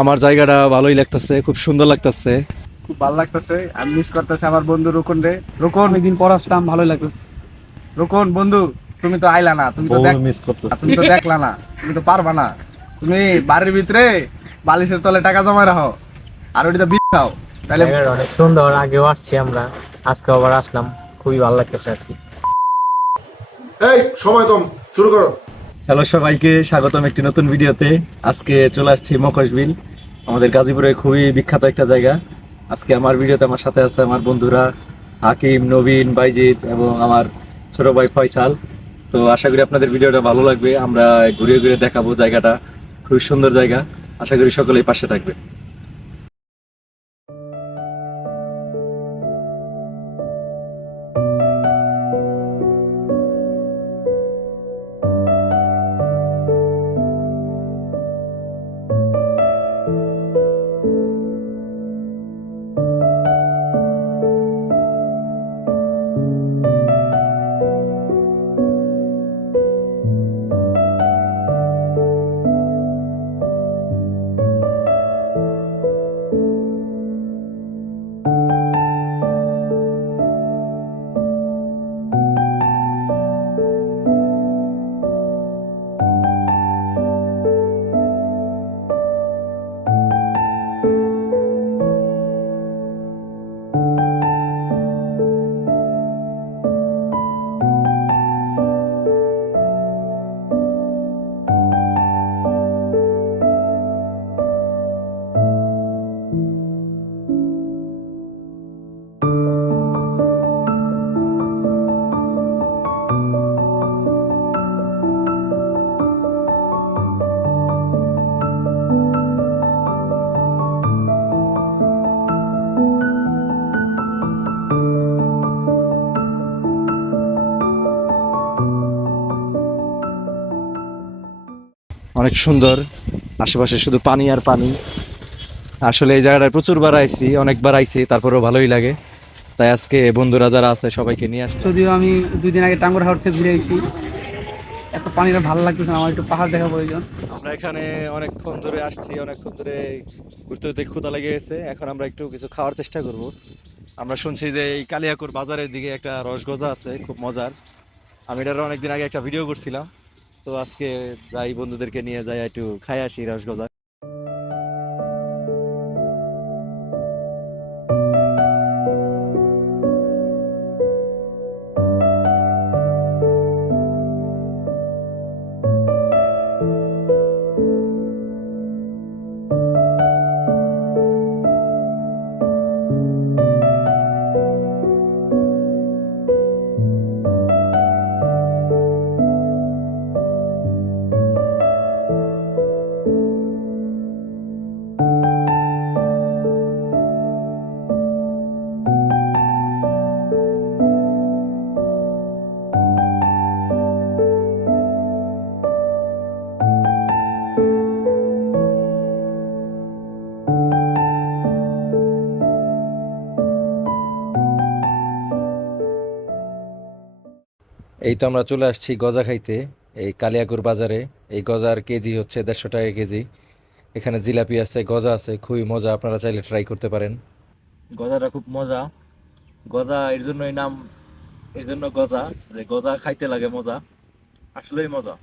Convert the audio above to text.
আমার জায়গাটা ভালোই লাগতেছে খুব সুন্দর লাগতেছে। খুব ভালো লাগতেছে। আমি মিস করতেছি আমার বন্ধু রুকন রে রুকন! অনেকদিন পর আসলাম ভালোই লাগতেছে। রুকন বন্ধু তুমি তো আইলা না তুমি তো দেখ মিস করতেছে। তুমি তো দেখলা না তুমি তো পারবা না। তুমি বাড়ির ভিতরে বালিশের তলে টাকা জমা রাখো আর ওইটা বিট খাও। তাহলে অনেক সুন্দর আগেও আসছি আমরা আজকে আবার আসলাম। খুবই ভালো লাগতেছে আর কি। এই সময় কম শুরু করো। হ্যালো সবাইকে, স্বাগতম একটি নতুন ভিডিওতে। আজকে চলে আসছি মকশবিল আমাদের গাজীপুরে খুবই বিখ্যাত একটা জায়গা। আজকে আমার ভিডিওতে আমার সাথে আছে আমার বন্ধুরা হাকিম, নবীন, বাইজিৎ এবং আমার ছোট ভাই ফয়সাল। তো আশা করি আপনাদের ভিডিওটা ভালো লাগবে। আমরা ঘুরে ঘুরে দেখাবো জায়গাটা। খুবই সুন্দর জায়গা। আশা করি সকলেই পাশে থাকবে। অনেক সুন্দর। আশেপাশে শুধু পানি আর পানি। আসলে এই জায়গাটায় প্রচুরবার আইছি অনেকবার আইছি তারপরেও ভালোই লাগে। তাই আজকে বন্ধুরা যারা আছে সবাইকে নিয়ে আসছি। যদিও আমি দুই দিন আগে টাঙ্গুর হাওড় থেকে ঘুরে আইছি। এত পানিটা ভালো লাগতেছে না আমার একটু পাহাড় দেখা প্রয়োজন আমরা এখানে অনেকক্ষণ ধরে আসছি অনেকক্ষণ ধরে ঘুরতে ঘুরতে ক্ষুধা লেগে গেছে। এখন আমরা একটু কিছু খাওয়ার চেষ্টা করব। আমরা শুনছি যে এই কালিয়াকুর বাজারের দিকে একটা রসগোজা আছে খুব মজার। আমি এটার অনেকদিন আগে একটা ভিডিও করছিলাম। তো আজকে যাই বন্ধুদেরকে নিয়ে যাই একটু খাই আসি রসগোজা এই তো আমরা চলে আসছি গজা খাইতে, এই কালিয়াকুর বাজারে। এই গজার কেজি হচ্ছে দেড়শো টাকা কেজি। এখানে জিলাপি আছে, গজা আছে, খুবই মজা, আপনারা চাইলে ট্রাই করতে পারেন। গজাটা খুব মজা। গজা এর জন্যই নাম, এর জন্য গজা, যে গজা খাইতে লাগে মজা, আসলেই মজা।